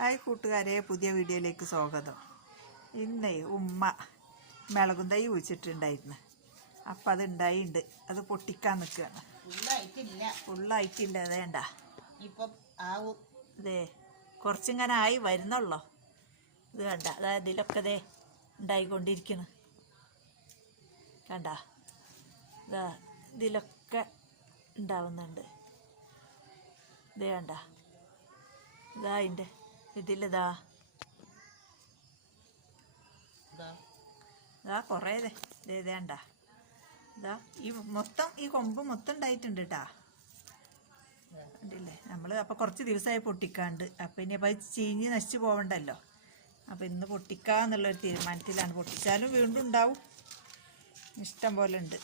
Hi കൂട്ടുകാരെ, പുതിയ വീഡിയോയിലേക്ക് സ്വാഗതം. ഇന്നേ ഉമ്മ മിളകും തൈ കുഴിച്ചിട്ടുണ്ടായിരുന്നു. അപ്പം അത് ഉണ്ടായിട്ടുണ്ട്. അത് പൊട്ടിക്കാൻ നിൽക്കുകയാണ്. ഫുള്ളായിട്ടില്ല. അതേണ്ട ഇതേ കുറച്ചിങ്ങനെ ആയി വരുന്നുള്ളോ. ഇത് കണ്ട, അതായത് ഇതിലൊക്കെ ഇതേ ഉണ്ടായിക്കൊണ്ടിരിക്കുന്നു. കണ്ട, ഇതാ ഇതിലൊക്കെ ഉണ്ടാവുന്നുണ്ട്. ഇതേ കണ്ട, ഇതാ അതിൻ്റെ ഇതിലിതാ കുറേ ഇതേണ്ട ഇതാ ഈ കൊമ്പ് മൊത്തം ഉണ്ടായിട്ടുണ്ട് കേട്ടാ. കണ്ടില്ലേ? നമ്മൾ അപ്പോൾ കുറച്ച് ദിവസമായി പൊട്ടിക്കാണ്ട്. അപ്പം ഇനി അപ്പം ചീഞ്ഞ് നശിച്ച് പോകണ്ടല്ലോ. അപ്പം ഇന്ന് പൊട്ടിക്കാന്നുള്ളൊരു തീരുമാനത്തിലാണ്. പൊട്ടിച്ചാലും വീണ്ടും ഉണ്ടാവും, ഇഷ്ടം പോലെ ഉണ്ട്.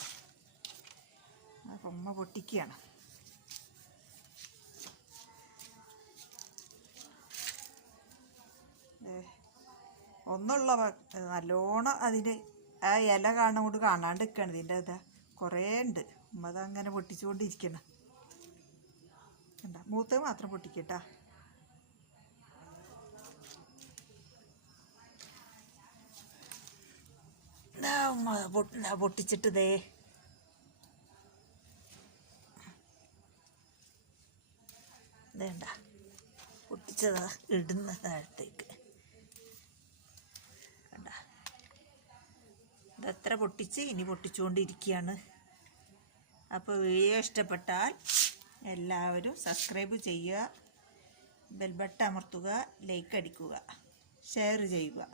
അപ്പം ഉമ്മ പൊട്ടിക്കുകയാണ്. ഒന്നുള്ള നല്ലോണം അതിൻ്റെ ആ ഇല കാണുകൊണ്ട് കാണാണ്ട് നിൽക്കുകയാണ്. ഇതിൻ്റെ ഇതാ കുറേ ഉണ്ട്. ഉമ്മ അതങ്ങനെ പൊട്ടിച്ചുകൊണ്ടിരിക്കണം. എന്താ മൂത്തത് മാത്രം പൊട്ടിക്കട്ടാ. ഉമ്മ പൊട്ടിച്ചിട്ട് ദേ ഇതേണ്ട പൊട്ടിച്ചതാ ഇടുന്ന താഴത്തേക്ക്. കണ്ട, ഇതെത്ര പൊട്ടിച്ച് ഇനി പൊട്ടിച്ചുകൊണ്ടിരിക്കുകയാണ്. അപ്പോൾ വീഡിയോ ഇഷ്ടപ്പെട്ടാൽ എല്ലാവരും സബ്സ്ക്രൈബ് ചെയ്യുക, ബെൽ ബട്ടൺ അമർത്തുക, ലൈക്ക് അടിക്കുക, ഷെയർ ചെയ്യുക.